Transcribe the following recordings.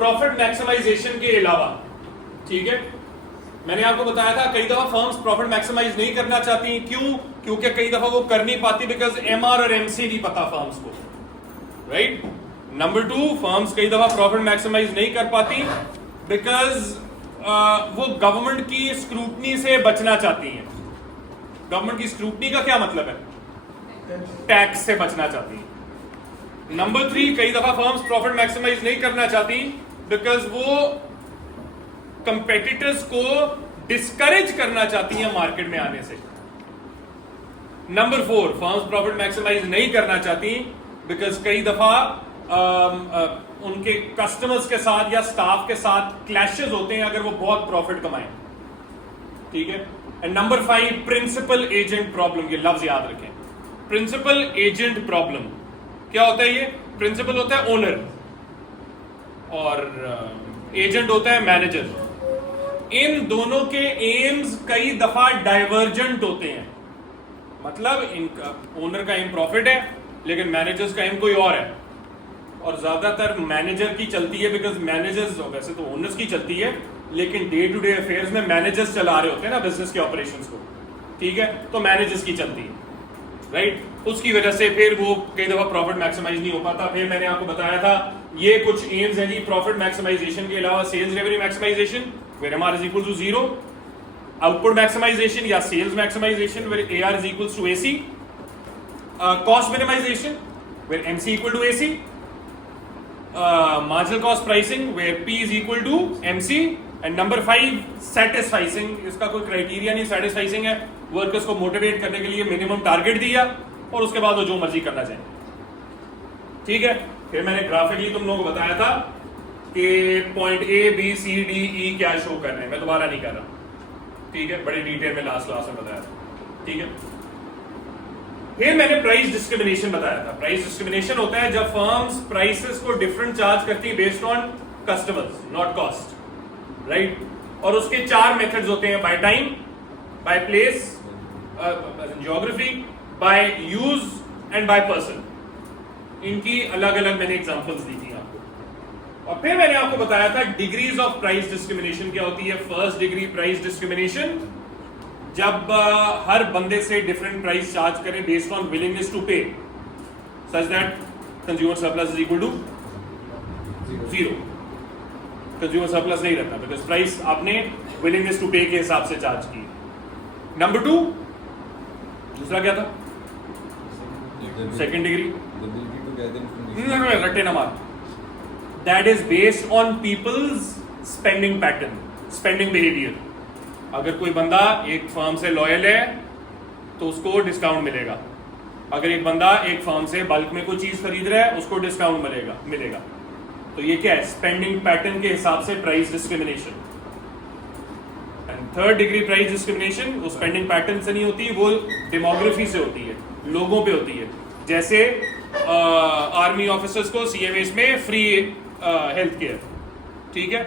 Profit maximization के अलावा, ठीक है, मैंने आपको बताया था कई दफा फर्म्स प्रॉफिट मैक्सिमाइज नहीं करना चाहती। क्यों? क्योंकि कई दफा वो कर नहीं पाती बिकॉज एमआर और एमसी नहीं पता फर्म्स को, राइट। नंबर 2, फर्म्स कई दफा प्रॉफिट मैक्सिमाइज नहीं कर पाती बिकॉज वो गवर्नमेंट की स्क्रूटनी से बचना चाहती हैं। गवर्नमेंट की स्क्रूटनी का क्या मतलब है? टैक्स से बचना चाहती हैं। नंबर 3, कई दफा फर्म्स प्रॉफिट मैक्सिमाइज नहीं करना चाहती बिकॉज वो कंपेटिटर्स को डिस्करेज करना चाहती हैं मार्केट में आने से। नंबर 4, फर्म्स प्रॉफिट मैक्सिमाइज नहीं करना चाहती बिकॉज कई दफा उनके कस्टमर्स के साथ या स्टाफ के साथ क्लैशेस होते हैं अगर वो बहुत प्रॉफिट कमाएं, ठीक है। And number 5, principal agent problem. ये लफ्ज याद रखें, प्रिंसिपल एजेंट प्रॉब्लम। क्या होता है ये? प्रिंसिपल होता है ओनर और एजेंट होता है मैनेजर। इन दोनों के एम्स कई दफा डाइवर्जेंट होते हैं। मतलब इनका ओनर का एम प्रॉफिट है लेकिन मैनेजर्स का एम कोई और है, और ज्यादातर मैनेजर की चलती है बिकॉज मैनेजर्स, वैसे तो ओनर्स की चलती है लेकिन डे टू डे अफेयर्स में मैनेजर्स चला रहे होते हैं ना बिजनेस के ऑपरेशंस को, ठीक है, तो मैनेजर्स की चलती है, राइट। उसकी वजह से फिर वो कई दफा प्रॉफिट मैक्सिमाइज नहीं हो पाता। फिर मैंने आपको बताया था ये कुछ एम्स हैं जी प्रॉफिट मैक्सिमाइजेशन के अलावा। Sales revenue maximization where MR is equal to 0, output maximization या sales maximization where AR is equals to AC, cost minimization where MC equal to AC, marginal cost pricing where P is equal to MC, and number 5 satisfying, इसका कोई criteria नहीं, satisfying है, workers को motivate करने के लिए minimum target दिया और उसके बाद वो जो मर्जी करना चाहे, ठीक है। फिर मैंने ग्राफिकली तुम लोगों को बताया था कि point A B C D E क्या शो कर रहे हैं, मैं दोबारा नहीं कर रहा, ठीक है, बड़ी डिटेल में लास्ट क्लास में बताया था, ठीक है। फिर मैंने प्राइस डिस्क्रिमिनेशन बताया था। प्राइस डिस्क्रिमिनेशन होता है जब फर्म्स प्राइसेस को डिफरेंट चार्ज करती है based on customers not cost, right. और उसके 4 मेथड्स होते हैं, by time, by place, geography, by use and by person. इनकी अलग अलग मैंने एग्जांपल्स दी थी आपको। और फिर मैंने आपको बताया था डिग्रीज ऑफ प्राइस डिस्क्रिमिनेशन क्या होती है। फर्स्ट डिग्री प्राइस डिस्क्रिमिनेशन जब हर बंदे से डिफरेंट प्राइस चार्ज करें based on willingness to pay such that consumer surplus is equal to 0। Consumer surplus नहीं रहता बिकॉज प्राइस आपने विलिंगनेस टू पे के हिसाब से चार्ज की। नंबर 2, दूसरा क्या था? सेकेंड डिग्री रट्टे न मार, that is based on people's spending pattern, spending behaviour. अगर कोई बंदा एक फर्म से लॉयल है तो उसको डिस्काउंट मिलेगा। अगर एक बंदा एक फर्म से बल्क में कोई चीज खरीद रहा है उसको डिस्काउंट मिलेगा। तो ये क्या है? स्पेंडिंग पैटर्न के हिसाब से price discrimination. And third degree price discrimination वो स्पेंडिंग पैटर्न से नहीं होती, वो डेमोग्राफी से होती है, लोगों पे होती है। जैसे आर्मी ऑफिसर्स को सीएमएस में फ्री हेल्थ केयर, ठीक है।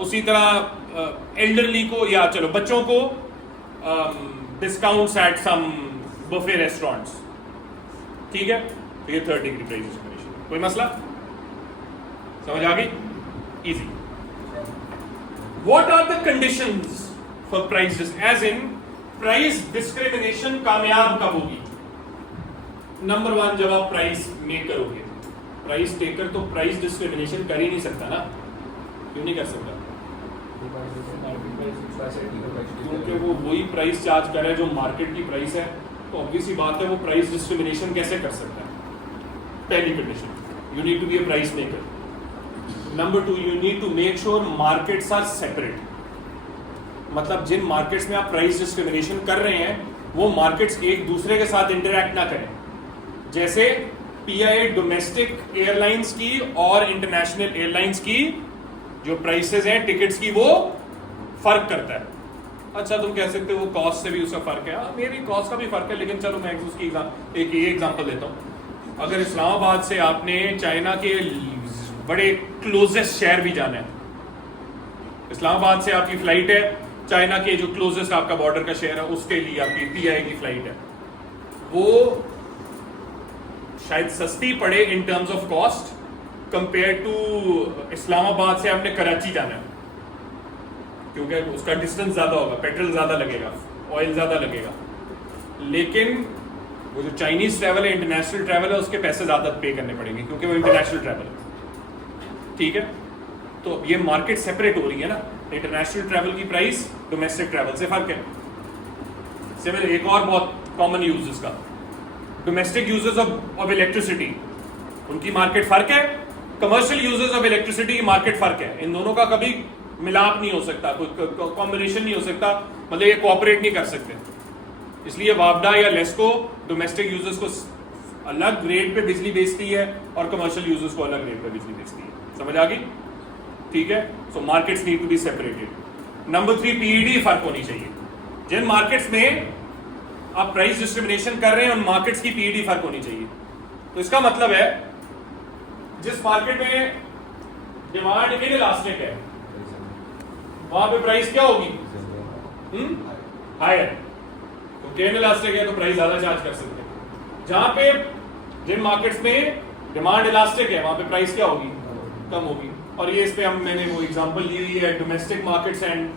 उसी तरह एल्डरली को या चलो बच्चों को discounts at some buffet restaurants, ठीक है। तो ये थर्ड डिग्री प्राइस डिस्क्रिमिनेशन। कोई मसला समझ आ गई? Easy. What are the conditions for price as in price discrimination कामयाब कब होगी? नंबर 1, जब आप प्राइस मेक करोगे। प्राइस टेकर तो प्राइस डिस्क्रिमिनेशन कर ही नहीं सकता ना। क्यों नहीं कर सकता? क्योंकि वो वही प्राइस चार्ज कर रहा है जो मार्केट की प्राइस है, तो ऑब्वियस सी बात है वो प्राइस डिस्क्रिमिनेशन कैसे कर सकता है? पहली condition, you need to be a price maker. Number 2, you need to make sure markets are separate. मतलब जिन मार्केट्स में आप प्राइस डिस्क्रिमिनेशन कर रहे हैं वो मार्केट्स एक दूसरे के साथ इंटरैक्ट ना करें। जैसे पीआईए डोमेस्टिक एयरलाइंस की और इंटरनेशनल एयरलाइंस की जो प्राइसेस हैं टिकट्स की वो फर्क करता है। अच्छा, तुम कह सकते हो वो कॉस्ट से भी उसका फर्क है। मे भी कॉस्ट का भी फर्क है, लेकिन चलो मैं उसकी एक ये एग्जांपल देता हूँ। अगर इस्लामाबाद से आपने चाइना के बड़े क्लोजेस्ट शहर भी जाना है, इस्लामाबाद से आपकी फ्लाइट है, चाइना के जो क्लोजेस्ट आपका बॉर्डर का शहर है उसके लिए आपकी पीआईए की फ्लाइट है, वो शायद सस्ती पड़े in terms of cost compare to Islamabad से आपने कराची जाना है, क्योंकि उसका डिस्टेंस ज्यादा होगा, पेट्रोल ज्यादा लगेगा, ऑयल ज्यादा लगेगा। लेकिन वो जो चाइनीज ट्रैवल है, इंटरनेशनल ट्रैवल है, उसके पैसे ज्यादा पे करने पड़ेंगे क्योंकि वो इंटरनेशनल ट्रैवल है। ठीक है, तो ये मार्केट सेपरेट हो रही है ना, इंटरनेशनल ट्रैवल की प्राइस डोमेस्टिक ट्रैवल से फर्क है। सिमिलर एक और बहुत कॉमन यूज इसका, डोमेस्टिक यूजर्स ऑफ इलेक्ट्रिसिटी, उनकी मार्केट फर्क है, कमर्शियल यूजर्स ऑफ इलेक्ट्रिसिटी की मार्केट फर्क है। इन दोनों का कभी मिलाप नहीं हो सकता, कोई कॉम्बिनेशन नहीं हो सकता, मतलब ये कोऑपरेट नहीं कर सकते। इसलिए वापडा या लेस्को डोमेस्टिक यूजर्स को अलग रेट पे बिजली बेचती है और कमर्शियल यूजर्स को अलग रेट पे बिजली बेचती है। समझ आ गई? ठीक है, so markets need to be separated. Number 3, PED फर्क होनी चाहिए। जिन मार्केट्स में आप प्राइस डिस्क्रिमिनेशन कर रहे हैं उन मार्केट्स की पीईडी फर्क होनी चाहिए। तो इसका मतलब है जिस मार्केट में डिमांड इनइलास्टिक है वहां पे प्राइस क्या होगी? हायर। तो इनइलास्टिक है तो प्राइस ज्यादा चार्ज कर सकते हैं। जहां पे जिन मार्केट्स में डिमांड इलास्टिक है वहां पे प्राइस क्या होगी? कम होगी। और ये इस पे हम मैंने वो एग्जांपल ली हुई है domestic markets and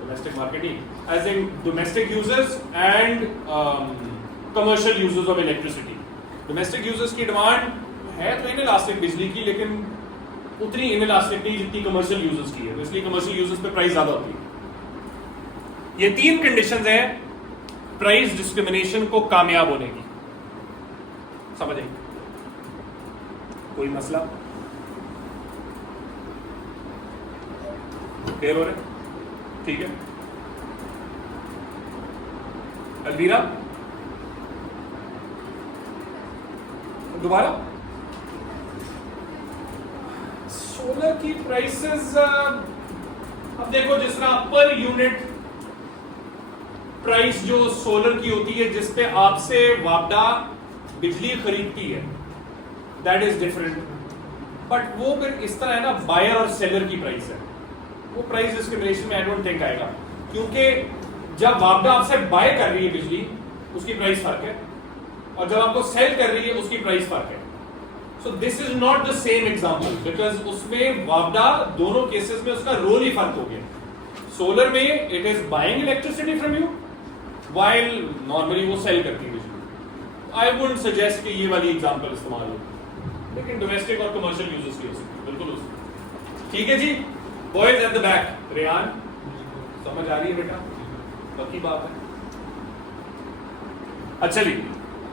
domestic marketing as in domestic users and commercial users of electricity. Domestic users की डिमांड है तो इनइलास्टिक बिजली की, लेकिन उतनी इनइलास्टिक नहीं जितनी कमर्शियल यूजर्स की है, तो इसलिए कमर्शियल यूजर्स पे प्राइस ज्यादा होती है। ये 3 कंडीशंस हैं प्राइस डिस्क्रिमिनेशन को कामयाब होने की। समझ आई? कोई मसला क्लियर हो रहा है? ठीक है, अलवीरा दोबारा। सोलर की प्राइसेस अब देखो, जिस तरह पर यूनिट प्राइस जो सोलर की होती है जिस पे आपसे वापडा बिजली खरीदती है, दैट इज डिफरेंट। बट वो फिर इस तरह है ना, बायर और सेलर की प्राइस है, वो प्राइस डिस्क्रिमिनेशन में आई डोंट थिंक आएगा, क्योंकि जब वापडा आपसे बाय कर रही है बिजली उसकी प्राइस फर्क है, और जब आपको सेल कर रही है उसकी प्राइस फर्क है। So this is not the same example, because उसमें वापडा दोनों केसेस में उसका रोल ही फर्क हो गया। सोलर में it is buying electricity from you, while normally वो सेल करती है बिजली। आई वुड सजेस्ट कि ये वाली एग्जांपल इस्तेमाल हो, लेकिन डोमेस्टिक और कमर्शियल यूजर्स की हो सकती है, बिल्कुल हो सकती है। ठीक है जी, boys at the back, Rehan समझ आ रही है बेटा? पक्की बात है। अच्छा जी,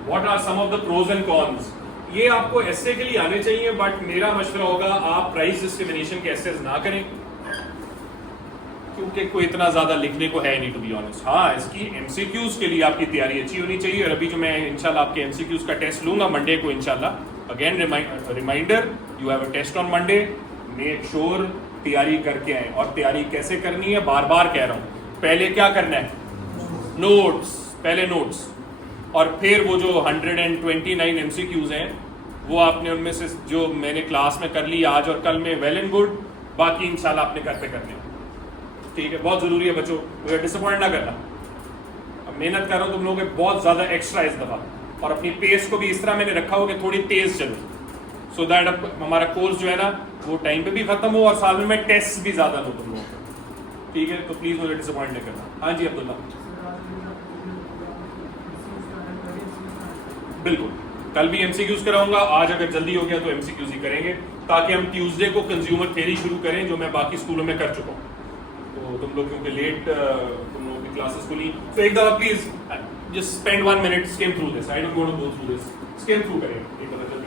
what are some of the pros and cons? ये आपको एस्से के लिए आने चाहिए, बट मेरा मशवरा होगा आप प्राइस डिस्क्रिमिनेशन के एस्सेस ना करें, क्योंकि कोई इतना ज्यादा लिखने को है नहीं, टू बी ऑनेस्ट। हाँ, इसकी एमसीक्यूज के लिए आपकी तैयारी अच्छी होनी चाहिए, और अभी जो मैं इंशाल्लाह आपके एमसीक्यूज का टेस्ट लूंगा मंडे को इंशाल्लाह। Again reminder, you have a test on Monday, make sure तैयारी करके आए। और तैयारी कैसे करनी है, बार बार कह रहा हूं, पहले क्या करना है? नोट्स, पहले नोट्स, और फिर वो जो 129 एमसीक्यूज हैं वो आपने उनमें से जो मैंने क्लास में कर ली आज और कल में, वेल एंड गुड, बाकी इंशाल्लाह अपने घर पे करने हैं। ठीक है, बहुत जरूरी है बच्चों, मुझे डिसअपॉइंट ना करना। अब मेहनत कर रहा हूं तुम लोगों के बहुत ज्यादा एक्स्ट्रा इस दफा, और अपनी पेस को भी इस तरह मैंने रखा हो कि थोड़ी तेज चलो, सो दैट अब हमारा कोर्स जो है ना वो टाइम पे भी खत्म हो और साथ में टेस्ट भी ज्यादा हो तुम लोगों को। ठीक है, तो प्लीज मुझे डिसअपॉइंट नहीं करना। हाँ जी अब्दुल्ला, बिल्कुल कल भी एमसीक्यूज कराऊंगा, आज अगर जल्दी हो गया तो एमसीक्यूज ही करेंगे, ताकि हम ट्यूसडे को कंज्यूमर थ्योरी शुरू करें, जो मैं बाकी स्कूलों में कर चुका हूँ। तो तुम लोग क्योंकि लेट तुम लोगों की क्लासेस खुली, तो एक दफा please just spend 1 minute, skim through this, I don't want to go through this, skim through करें एक दफा जल्दी।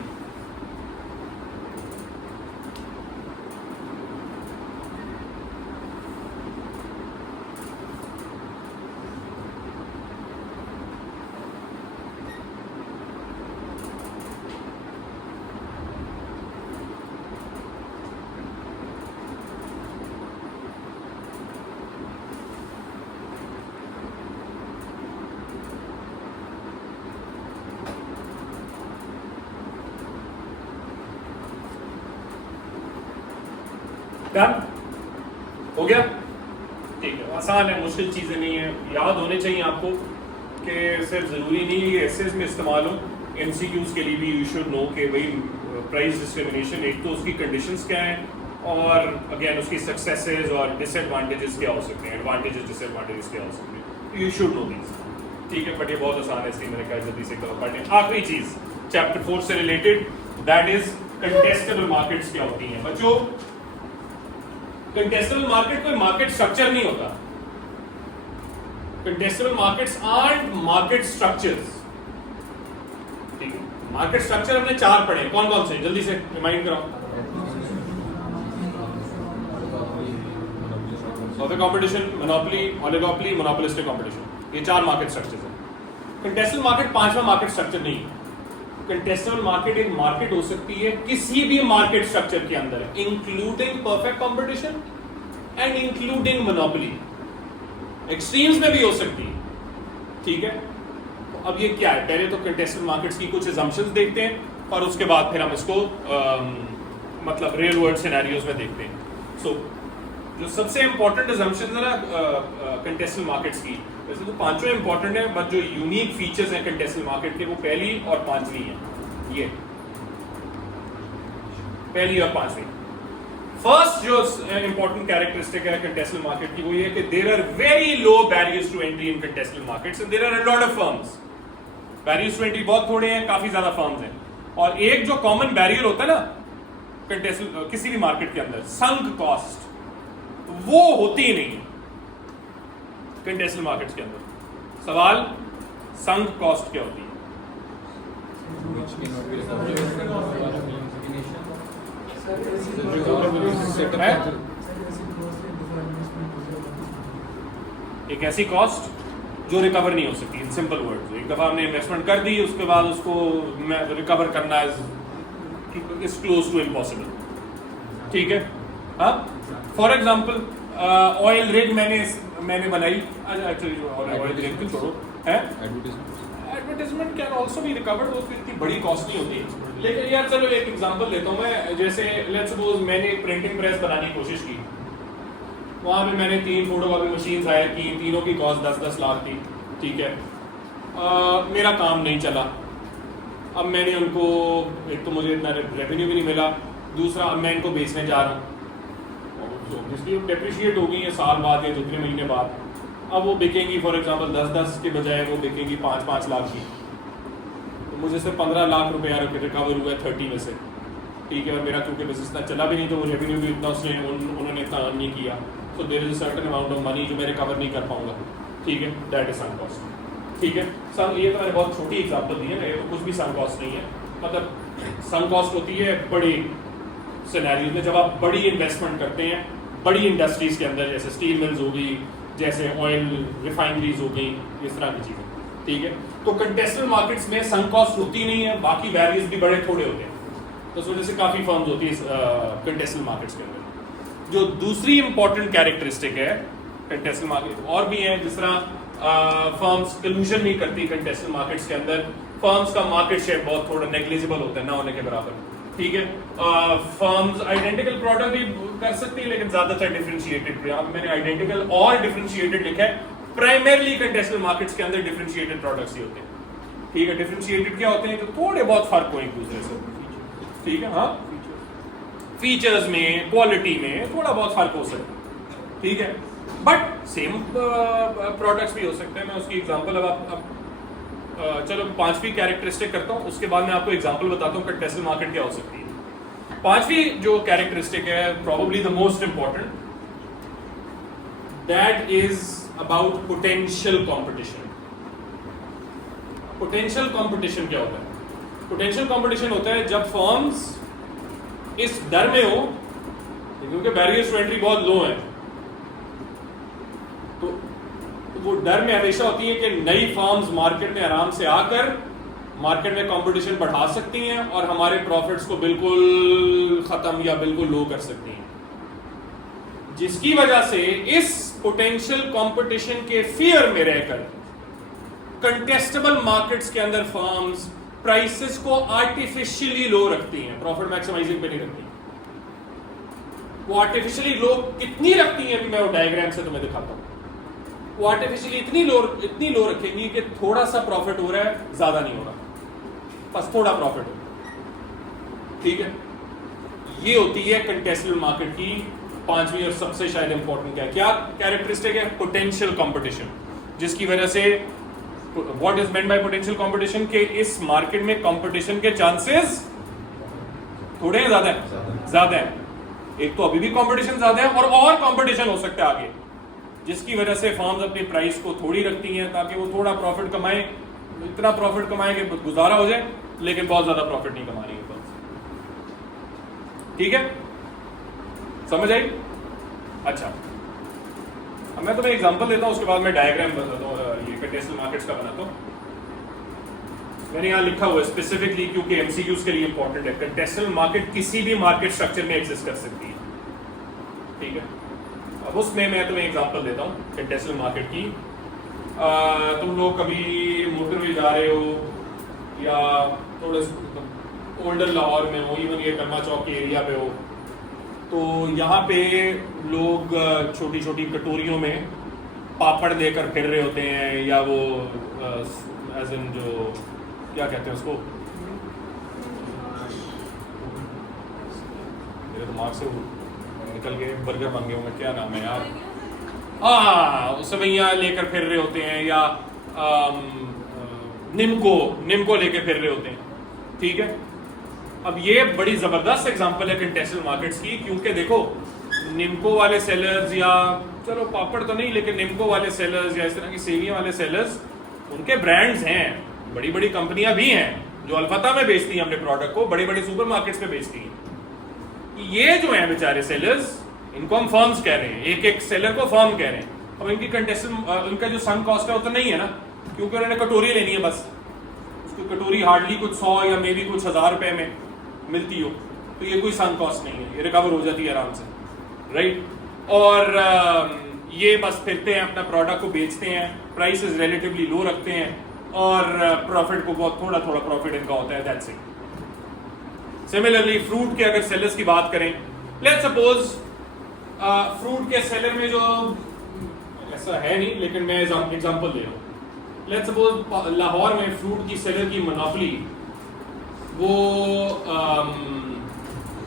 डन हो गया? ठीक है, आसान है, मुश्किल चीजें नहीं है, याद होने चाहिए आपको कि सिर्फ जरूरी नहीं है एसेस में इस्तेमाल हो, एमसीक्यूज के लिए भी यू शुड नो कि भाई प्राइस डिस्क्रिमिनेशन एक तो उसकी कंडीशंस क्या हैं और अगेन उसकी सक्सेसेस और डिसएडवांटेजेस क्या हो सकते हैं, एडवांटेजेस डिसएडवांटेजेस क्या हो सकते हैं, यू शुड नो दिस। ठीक है, बट ये बहुत आसान है इसलिए मैंने कहा जल्दी से कवर पढ़ लें। आखिरी चीज चैप्टर 4 से रिलेटेड, दैट इज कंटेस्टेबल मार्केट्स क्या होती हैं। बच्चों, कंटेस्टेबल मार्केट कोई मार्केट स्ट्रक्चर नहीं होता। कंटेस्टेबल मार्केट्स आर मार्केट स्ट्रक्चर्स। ठीक है, मार्केट स्ट्रक्चर हमने 4 पढ़े, कौन कौन से, जल्दी से रिमाइंड कराओ। Competition, monopoly, oligopoly, monopolistic competition, ये 4 मार्केट स्ट्रक्चर्स हैं। कंटेस्टेबल मार्केट 5वां मार्केट स्ट्रक्चर नहीं। कंटेस्टेबल मार्केट एक मार्केट हो सकती है किसी भी मार्केट स्ट्रक्चर के अंदर, including perfect competition and including monopoly. Extremes में भी हो सकती है। ठीक है, तो अब ये क्या है, पहले तो कंटेस्टेबल मार्केट्स की कुछ असम्पशंस देखते हैं और उसके बाद फिर हम इसको मतलब रियल वर्ल्ड सिनेरियोज में देखते हैं। सो जो सबसे इंपॉर्टेंट असम्पशंस है ना कंटेस्टेबल मार्केट्स की, वैसे तो 5वें इंपॉर्टेंट है, बट जो यूनिक फीचर्स हैं कंटेस्टेबल मार्केट के वो पहली और 5वीं है। ये पहली और 5वीं। फर्स्ट जो इंपॉर्टेंट कैरेक्टरिस्टिक है कंटेस्टेबल मार्केट की वो ये कि there are very low barriers to entry in contestable markets and there are a lot of firms. Barriers to entry बहुत थोड़े हैं, काफी ज्यादा फर्म्स हैं। और एक जो कॉमन बैरियर होता है ना कंटेस्टेबल किसी भी मार्केट के अंदर, संक कॉस्ट, वो होती ही नहीं है कंटेस्टेबल मार्केट्स के अंदर। सवाल, संक कॉस्ट क्या होती है? एक ऐसी कॉस्ट जो रिकवर नहीं हो सकती। इन सिंपल वर्ड्स, एक दफा हमने इन्वेस्टमेंट कर दी, उसके बाद उसको रिकवर करना इज क्लोज टू इम्पॉसिबल। ठीक है, हाँ, फॉर एग्जाम्पल ऑयल रिग मैंने बनाई, एक्चुअली ऑयल रिग को छोड़ो, है advertisement can also be recovered, वो इतनी बड़ी कॉस्ट नहीं होती। लेकिन यार चलो एक एग्जांपल लेता हूँ मैं, जैसे लेट्स सपोज मैंने एक प्रिंटिंग प्रेस बनाने की कोशिश की, वहाँ पे मैंने 3 फोटोकॉपी मशीन हायर की, तीनों की कॉस्ट 10-10 लाख थी। ठीक है, मेरा काम नहीं चला। अब मैंने उनको, एक तो मुझे इतना रेवेन्यू भी नहीं मिला, दूसरा अब मैं इनको बेचने जा रहा हूँ, जिसकी डेप्रिशिएट होगी ये साल बाद या 2-3 महीने बाद। अब वो बिकेंगी फॉर एग्जांपल 10-10 के बजाय वो बिकेंगी 5-5 लाख की, तो मुझे सिर्फ 15 लाख रुपया रिकवर हुआ है 30 में से। ठीक है, और मेरा क्योंकि बिजनेस इतना चला भी नहीं तो वो रेवेन्यू भी इतना उन्होंने इतना अर्न नहीं किया, तो there is a certain amount of money जो मैं रिकवर नहीं कर पाऊंगा। ठीक है, दैट इज सम कॉस्ट। ठीक है, सम, ये तो मैंने बहुत छोटी एग्जांपल दी है, ये तो कुछ भी सम कॉस्ट नहीं है। मतलब सम कॉस्ट होती है बड़ी सिनेरियोज में, जब आप बड़ी इन्वेस्टमेंट करते हैं बड़ी इंडस्ट्रीज के अंदर, जैसे स्टील मिल्स होगी, जैसे ऑयल रिफाइनरीज हो गई, इस तरह की चीजें। ठीक है, तो कंटेस्टेबल मार्केट्स में सम कॉस्ट होती नहीं है, बाकी बैरियर्स भी बड़े थोड़े होते हैं, तो उस वजह से काफी फर्म्स होती है कंटेस्टेबल मार्केट्स के अंदर। जो दूसरी इंपॉर्टेंट कैरेक्टरिस्टिक है कंटेस्टेबल मार्केट, और भी है, जिस तरह फर्म्स कल्यूजन नहीं करती कंटेस्टेबल मार्केट्स के अंदर, फर्म्स का मार्केट शेयर बहुत थोड़ा नेग्लिजिबल होता है, ना होने के बराबर। ठीक है, फर्म्स आइडेंटिकल प्रोडक्ट भी कर सकती है, लेकिन ज्यादातर डिफरेंशिएटेड। मैंने आइडेंटिकल और डिफरेंशिएटेड लिखा है, प्राइमरली कंटेस्टेबल मार्केट्स के अंदर डिफरेंशिएटेड प्रोडक्ट्स ही होते हैं। ठीक है, डिफरेंशिएटेड क्या होते हैं? जो थोड़े बहुत फर्क हो एक दूसरे से। ठीक है, हाँ, फीचर्स में, क्वालिटी में थोड़ा बहुत फर्क हो सकता है। ठीक है, बट सेम प्रोडक्ट्स भी हो सकते हैं। मैं उसकी एग्जांपल अब चलो 5वीं कैरेक्टरिस्टिक करता हूँ, उसके बाद मैं आपको एग्जांपल बताता हूँ कंटेस्टेबल मार्केट क्या हो सकती है। 5वीं जो कैरेक्टरिस्टिक है, probably the most important, that is about potential competition. Potential competition क्या होता है? पोटेंशियल कंपटीशन होता है जब फर्म्स इस डर में हो, क्योंकि बैरियर्स टू एंट्री बहुत लो है, तो वो डर में हमेशा होती है कि नई फर्म्स मार्केट में आराम से आकर मार्केट में कंपटीशन बढ़ा सकती हैं और हमारे प्रॉफिट्स को बिल्कुल खत्म या बिल्कुल लो कर सकती हैं, जिसकी वजह से इस पोटेंशियल कंपटीशन के फियर में रहकर कंटेस्टेबल मार्केट्स के अंदर फर्म्स प्राइसेस को आर्टिफिशियली लो रखती हैं, प्रॉफिट मैक्सिमाइजिंग पे नहीं रखती। वो आर्टिफिशियली लो कितनी रखती हैं, अभी मैं वो डायग्राम से तुम्हें दिखाता हूं। वो आर्टिफिशियली इतनी लो रखेंगी कि थोड़ा सा प्रॉफिट हो रहा है, ज्यादा नहीं हो रहा। बस थोड़ा प्रॉफिट हो, ठीक है। ये होती है कंटेस्टेबल मार्केट की पांचवी और सबसे शायद इंपॉर्टेंट क्या कैरेक्टरिस्टिक है, पोटेंशियल कंपटीशन, जिसकी वजह से what is meant by potential competition के इस मार्केट में कंपटीशन के चांसेस थोड़े हैं, ज्यादा है। एक तो अभी भी कंपटीशन ज्यादा है और कंपटीशन हो सकता है आगे, जिसकी वजह से फर्म्स अपनी प्राइस को थोड़ी रखती हैं ताकि वो थोड़ा प्रॉफिट कमाएं, इतना प्रॉफिट कमाएं कि गुजारा हो जाए, लेकिन बहुत ज्यादा प्रॉफिट नहीं कमा रही है फर्म्स, ठीक है, समझ आई। अच्छा, अब मैं तुम्हें एग्जांपल देता हूं, उसके बाद मैं डायग्राम बताता हूं, ये कंटेस्टेबल मार्केट्स का बनाता हूं। मैंने यहां लिखा हुआ है स्पेसिफिकली क्योंकि एमसीक्यूज के लिए इंपॉर्टेंट है। कंटेस्टेबल मार्केट किसी भी मार्केट स्ट्रक्चर में एग्जिस्ट कर सकती है, ठीक है। अब उसमें मैं तुम्हें एग्जांपल देता हूं कंटेस्टेबल मार्केट की। तुम लोग कभी मोटरवे जा रहे हो या थोड़े ओल्डर लाहौर में हो, इवन ये कर्मा चौक के एरिया पे हो, तो यहाँ पे लोग छोटी छोटी कटोरियों में पापड़ लेकर फिर रहे होते हैं, या वो एज इन जो क्या कहते हैं उसको, मेरे दिमाग से निकल गए, बर्गर बन गए होंगे, क्या नाम है यार, सवैया लेकर फिर रहे होते हैं, या निम्को लेकर फिर रहे होते हैं, ठीक है। अब ये बड़ी जबरदस्त एग्जांपल है कंटेस्टेबल मार्केट्स की, क्योंकि देखो निम्को वाले सेलर्स, या चलो पापड़ तो नहीं लेकिन निम्को वाले सेलर्स या इस तरह की सेवियां वाले सेलर्स, उनके ब्रांड्स हैं, बड़ी बड़ी कंपनियां भी हैं जो अलफता में बेचती हैं अपने प्रोडक्ट को, बड़ी बड़ी सुपरमार्केट्स में बेचती हैं। ये जो हैं बेचारे सेलर्स, इनको हम फर्म्स कह रहे हैं, एक एक सेलर को फर्म कह रहे हैं। अब इनकी कंटेस्टेबल, उनका जो संक कॉस्ट है वो तो नहीं है ना, क्योंकि उन्होंने कटोरी लेनी है बस, उसकी कटोरी हार्डली कुछ 100 या मे बी कुछ 1000 रुपए में मिलती हो, तो ये कोई संक कॉस्ट नहीं है, ये रिकवर हो जाती है आराम से, राइट। और ये बस फिरते हैं, अपना प्रोडक्ट को बेचते हैं, प्राइसेस रिलेटिवली लो रखते हैं, और प्रॉफिट को बहुत थोड़ा थोड़ा प्रॉफिट इनका होता है, दैट्स इट। सिमिलरली फ्रूट के अगर सेलर्स की बात करें, लेट्स सपोज फ्रूट के सेलर में जो, ऐसा है नहीं लेकिन मैं एग्जांपल दे रहा हूँ, लेट्स सपोज लाहौर में फ्रूट की सेलर की मोनोपोली वो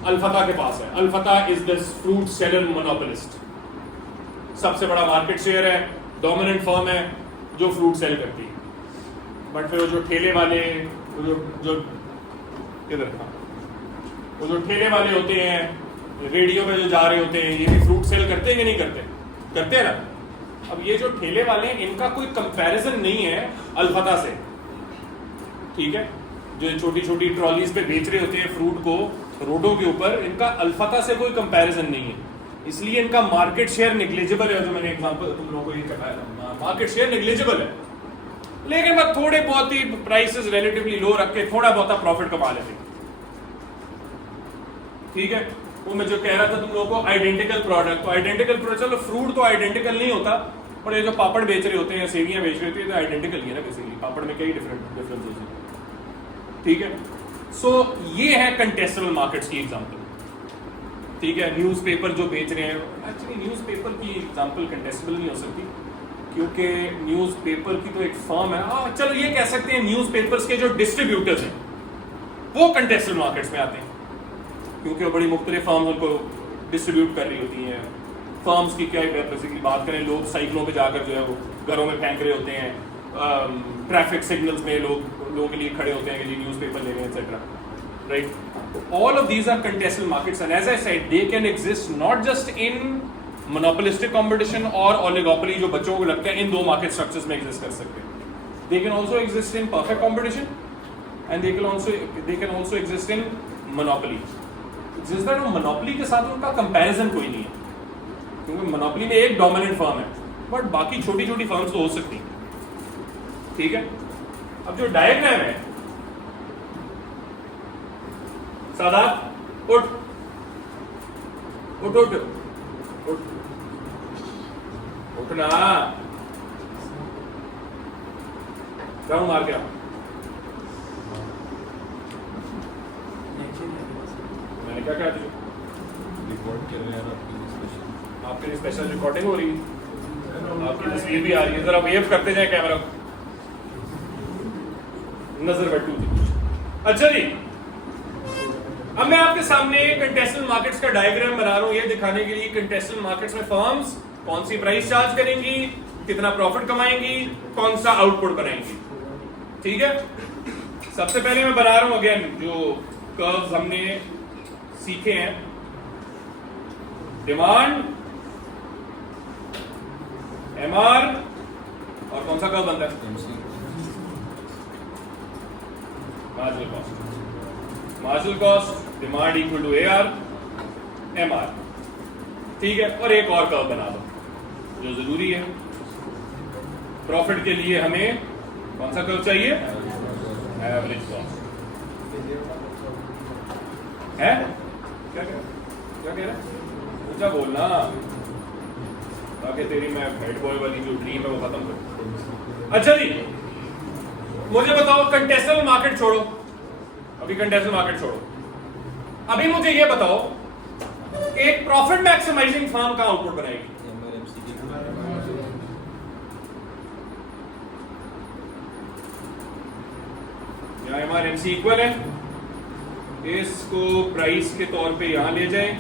अलफता के पास है। Alfata is the fruit seller monopolist, सबसे बड़ा मार्केट शेयर है, डोमिनेंट फर्म है जो फ्रूट सेल करती है। बट फिर वो जो ठेले वाले, वो जो ठेले वाले होते हैं, रेडियो में जो जा रहे होते हैं, ये भी फ्रूट सेल करते हैं कि नहीं करते? करते हैं ना। अब ये जो ठेले वाले हैं, इनका कोई कंपैरिजन नहीं है अलफता से, ठीक है। जो छोटी छोटी ट्रॉलीज पे बेच रहे होते हैं फ्रूट को रोडों के ऊपर, इनका अलफता से कोई कंपैरिजन नहीं है, इसलिए इनका मार्केट शेयर नेग्लिजिबल है। जो मैंने एग्जांपल तुम लोगों को ये बताया था, मार्केट शेयर नेग्लिजिबल है, लेकिन बस थोड़े बहुत ही प्राइसेस रिलेटिवली लो रख के थोड़ा बहुत प्रॉफिट कमा लेते, ठीक है। वो मैं जो कह रहा था तुम लोगों को, आइडेंटिकल प्रोडक्ट, तो आइडेंटिकल प्रोडक्ट, चलो फ्रूट तो आइडेंटिकल नहीं होता, और ये जो पापड़ बेच रहे होते हैं या सेवियां बेच रहे होते हैं, तो आइडेंटिकल ही है ना बेसिकली, पापड़ में कई डिफरेंस होते हैं, ठीक है। सो ये है कंटेस्टेबल मार्केट्स की एग्जांपल, ठीक है। न्यूज़पेपर जो बेच रहे हैं, एक्चुअली न्यूज़पेपर की एग्जांपल कंटेस्टेबल नहीं हो सकती, क्योंकि न्यूज़पेपर की तो एक फर्म है। चलो ये कह सकते हैं न्यूज़पेपर्स के जो डिस्ट्रीब्यूटर्स हैं वो कंटेस्टेबल मार्केट्स में आते हैं, क्योंकि वो बड़ी मुख्तलिफ फर्म्स उनको डिस्ट्रीब्यूट कर रही होती हैं। फर्म्स की क्या बेसिकली बात करें, लोग साइकिलों पे जाकर जो है वो घरों में फेंक रहे होते हैं, ट्रैफिक सिग्नल्स में लोगों के लिए खड़े होते हैं कि जी न्यूज़पेपर ले रहे हैं etcetera, right. All of these are contestable markets, and as I said they can exist not just in monopolistic competition और ओलिगोपोली, जो बच्चों को लगता है इन दो मार्केट स्ट्रक्चर्स में एग्जिस्ट कर सकते हैं। They can also exist in perfect competition and they can also exist in monopoly. जिस तरह मोनोपोली के साथ उनका कंपैरिजन कोई नहीं है, क्योंकि मोनोपोली में एक डोमिनेंट फर्म है, बट बाकी छोटी छोटी फर्म्स तो हो सकती हैं, ठीक है। अब जो डायग्राम है, सादात उठ उठ उठ उठ उठना, राउंड मार के मैंने क्या कहा, रिकॉर्ड कर रहे हैं आपके लिए स्पेशल रिकॉर्डिंग हो रही है, आपकी तस्वीर भी आ रही है, जरा वेव करते जाए कैमरा, नजर बैठू अच्छा जी, अब मैं आपके सामने कंटेस्टेंट मार्केट्स का डायग्राम बना रहा हूं ये दिखाने के लिए कंटेस्टेंट मार्केट्स में फर्म्स कौन सी प्राइस चार्ज करेंगी, कितना प्रॉफिट कमाएंगी, कौन सा आउटपुट बनाएंगी। ठीक है, सबसे पहले मैं बना रहा हूं अगेन जो कर्व्स हमने सीखे हैं, डिमांड, एमआर और कौन सा कर्व बनता है, marginal cost. Marginal cost demand equal to AR MR. ठीक है, और एक और कर्व बना दो जो जरूरी है, प्रॉफिट के लिए हमें कौन सा कर्व चाहिए, एवरेज कॉस्ट है। क्या कह रहा है, ऊंचा बोलना ताकि तेरी मैं हेड बॉय वाली जो ड्रीम है वो खत्म कर। अच्छा जी, मुझे बताओ कंटेस्टेंट मार्केट छोड़ो, अभी कंटेस्टेंट मार्केट छोड़ो, अभी मुझे ये बताओ एक प्रॉफिट मैक्सिमाइजिंग फर्म का आउटपुट बनाएगी। यहां एमआरएमसी इक्वल है, इसको प्राइस के तौर पे यहां ले जाएं,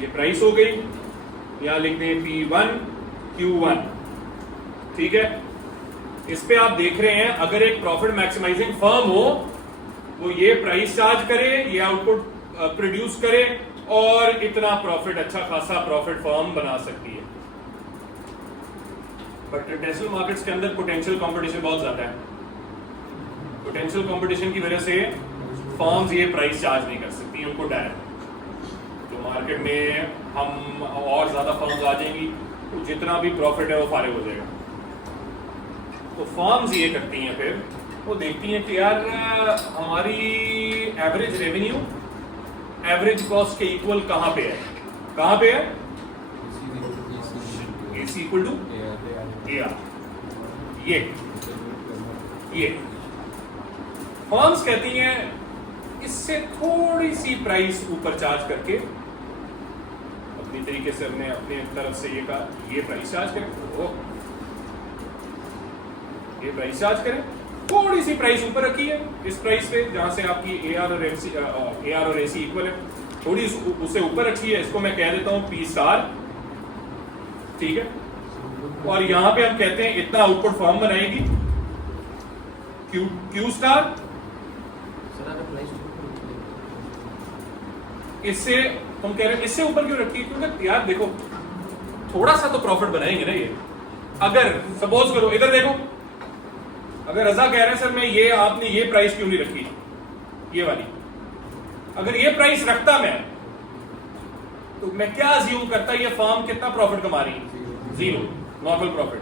ये प्राइस हो गई, यहां लिख दें P1 Q1। ठीक है, इस पे आप देख रहे हैं अगर एक प्रॉफिट मैक्सिमाइजिंग फर्म हो वो ये प्राइस चार्ज करे, ये आउटपुट प्रोड्यूस करे और इतना प्रॉफिट, अच्छा खासा प्रॉफिट फर्म बना सकती है। बट कंटेस्टेंट मार्केट्स के अंदर पोटेंशियल कंपटीशन बहुत ज्यादा है, पोटेंशियल कंपटीशन की वजह से फर्म्स ये प्राइस चार्ज नहीं कर सकती, उनको डायरेक्ट जो मार्केट में हम और ज्यादा फर्म्स आ जाएंगी तो जितना भी प्रॉफिट है वो फारिग हो जाएगा। तो फर्म्स ये करती हैं, फिर वो देखती हैं कि यार हमारी एवरेज रेवेन्यू एवरेज कॉस्ट के इक्वल कहां पे है, कहां पे है, AC इक्वल टू AR। ये फर्म्स कहती हैं इससे थोड़ी सी प्राइस ऊपर चार्ज करके, अपनी तरीके से हमने अपने तरफ से ये कहा ये प्राइस चार्ज करें, ये प्राइस चार्ज करें, थोड़ी सी प्राइस ऊपर रखी है इस प्राइस पे जहां से आपकी AR और AC इक्वल है, थोड़ी उससे ऊपर रखी है, इसको मैं कह देता हूं P स्टार। ठीक है, और यहां पे हम कहते हैं इतना आउटपुट फर्म बनाएगी Q स्टार। इससे हम कह रहे हैं इससे ऊपर क्यों रखी है, क्योंकि यार देखो थोड़ा सा तो प्रॉफिट बनाएंगे ना ये। अगर सपोज करो इधर देखो, अगर रजा कह रहे हैं सर मैं ये आपने ये प्राइस क्यों नहीं रखी, ये वाली, अगर ये प्राइस रखता मैं तो मैं क्या अज्यूम करता ये फर्म कितना प्रॉफिट कमा रही है, 0 नॉर्मल प्रॉफिट।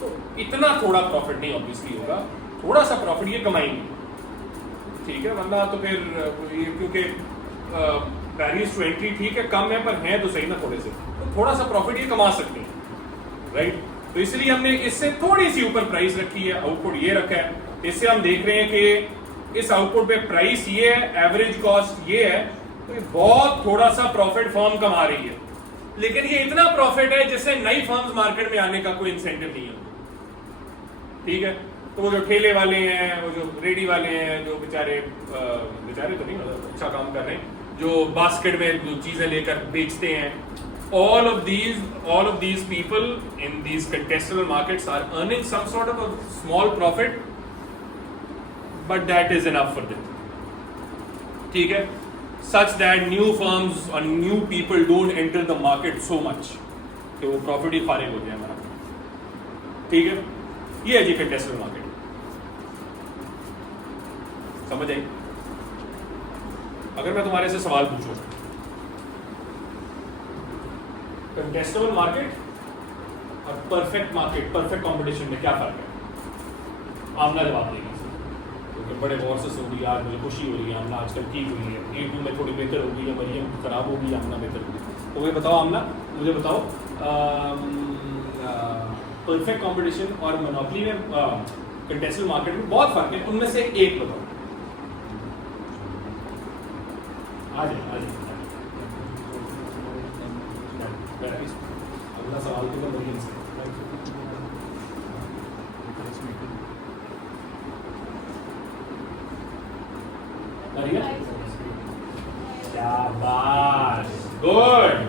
तो इतना थोड़ा प्रॉफिट नहीं ऑब्वियसली होगा, थोड़ा सा प्रॉफिट ये कमाएंगे। ठीक है, वरना तो फिर ये क्योंकि बैरियर्स टू एंट्री ठीक है कम है पर है तो सही ना थोड़े से, तो थोड़ा सा प्रॉफिट ये कमा सकते हैं, राइट। तो इसलिए हमने इससे थोड़ी सी ऊपर प्राइस रखी है, आउटपुट ये रखा है। इससे हम देख रहे हैं कि इस आउटपुट पे प्राइस ये है, एवरेज कॉस्ट ये है, तो ये बहुत थोड़ा सा प्रॉफिट फर्म कमा रही है, लेकिन ये इतना प्रॉफिट है जिससे नई फर्म्स मार्केट में आने का कोई इंसेंटिव नहीं है। ठीक है, तो वो जो ठेले वाले हैं, वो जो रेडी वाले हैं, जो बेचारे तो नहीं मतलब अच्छा काम कर रहे हैं, जो बास्केट में जो चीजें लेकर बेचते हैं, all of these people in these contestable markets are earning some sort of a small profit, but that is enough for them. ठीक है, such that new firms or new people don't enter the market so much कि वो profit ही फारिग हो जाए हमारा। ठीक है, ये है जी contestable market, समझ आई। अगर मैं तुम्हारे से सवाल पूछूं कंटेस्टेबल मार्केट और परफेक्ट मार्केट, परफेक्ट कंपटीशन में क्या फर्क है, आमना जवाब देगी। क्योंकि बड़े गौर से सुन रही, आज मुझे खुशी हो रही है, आमना आजकल ठीक हुई है, A2 में थोड़ी बेहतर होगी या मरियम खराब होगी, आमना बेहतर होगी। तो ये बताओ आमना, मुझे बताओ परफेक्ट कंपटीशन और मोनोपोली में कंटेस्टेबल मार्केट में बहुत फर्क है, उनमें से एक बताओ। अगला सवाल तो मरियम से। बढ़िया, शाबाश, गुड।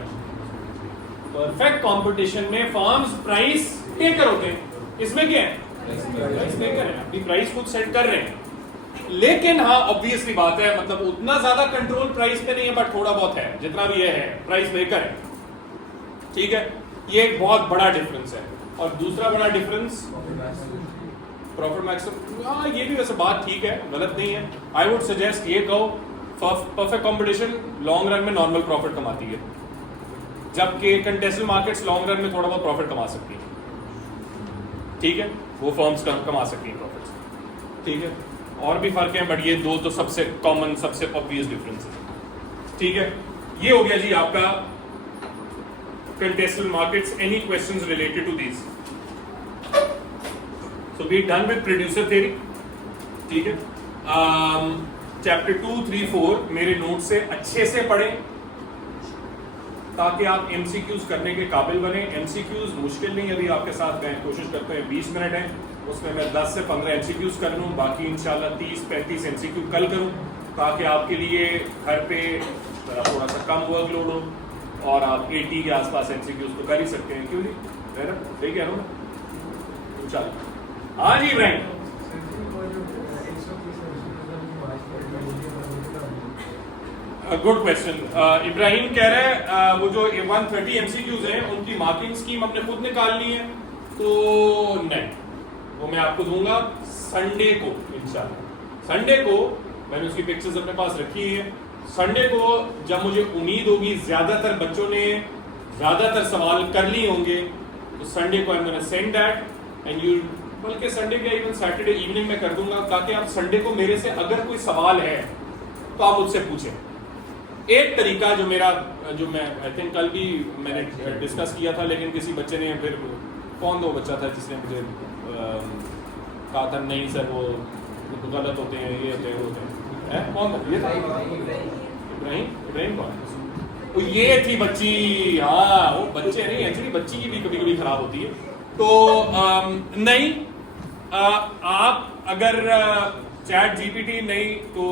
परफेक्ट कंपटीशन में फर्म्स प्राइस टेकर होते हैं, इसमें क्या है, प्राइस मेकर है, अपनी प्राइस खुद सेट कर रहे हैं। लेकिन हाँ ऑब्वियसली बात है, मतलब उतना ज्यादा कंट्रोल प्राइस पे नहीं है, बट थोड़ा बहुत है, जितना भी ये है प्राइस मेकर है, ठीक है। ये एक बहुत बड़ा डिफरेंस है। और दूसरा बड़ा डिफरेंस प्रॉफिट मैक्सिमम, हाँ ये भी वैसे बात ठीक है, गलत नहीं है। आई वुड सजेस्ट ये कहो परफेक्ट कंपटीशन लॉन्ग रन में नॉर्मल प्रॉफिट कमाती है, जबकि कंटेस्टेड मार्केट्स लॉन्ग रन में थोड़ा बहुत प्रॉफिट कमा सकती है, ठीक है, वो फर्म्स कमा सकती हैं प्रॉफिट, ठीक है। और भी फर्क है, बट ये दो तो सबसे कॉमन, सबसे ऑब्वियस डिफरेंस है, ठीक है। ये हो गया जी आपका contested markets. Any questions related to this? So we done with producer theory, ठीक है। चैप्टर 2, 3, 4 मेरे नोट से अच्छे से पढ़ें ताकि आप एमसीक्यूज करने के काबिल बने। एमसीक्यूज मुश्किल नहीं, अभी आपके साथ मैं कोशिश करते हैं 20 मिनट है, उसमें मैं 10 से 15 एमसीक्यूज कर लूँ, बाकी इंशाल्लाह 30-35 एमसीक्यू कल करूँ, ताकि आपके लिए घर पे थोड़ा सा कम वर्कलोड हो और आप 80 के आसपास एमसीक्यूज तो कर ही सकते हैं, क्यों नहीं, सही कह रहा हूँ ना। चलो हाँ जी इब्राहिम, गुड क्वेश्चन। इब्राहिम कह रहे हैं वो जो 130 एमसीक्यूज हैं उनकी मार्किंग स्कीम हमने खुद निकालनी है, तो नहीं, वो मैं आपको दूंगा संडे को इंशाल्लाह। संडे को मैंने उसकी पिक्चर्स अपने पास रखी है। संडे को जब मुझे उम्मीद होगी ज्यादातर बच्चों ने ज्यादातर सवाल कर लिए होंगे, तो संडे को I am gonna send that and you, बल्कि संडे के इवन सैटरडे इवनिंग में कर दूंगा, ताकि आप संडे को मेरे से अगर कोई सवाल है तो आप मुझसे पूछें। एक तरीका जो मैं आई थिंक कल भी मैंने डिस्कस किया था, लेकिन किसी बच्चे ने फिर, कौन दो बच्चा था जिसने मुझे कहा था नहीं सर वो गलत होते हैं, ये होते हैं, वो होते हैं, कौन था ये? इब्राहिम कौन? तो ये थी बच्ची, हाँ वो बच्चे नहीं, एक्चुअली बच्ची की भी कभी कभी खराब होती है। तो नहीं, आप अगर चैट जीपीटी नहीं तो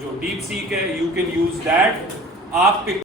जो डीप सीक है, यू कैन यूज दैट। आप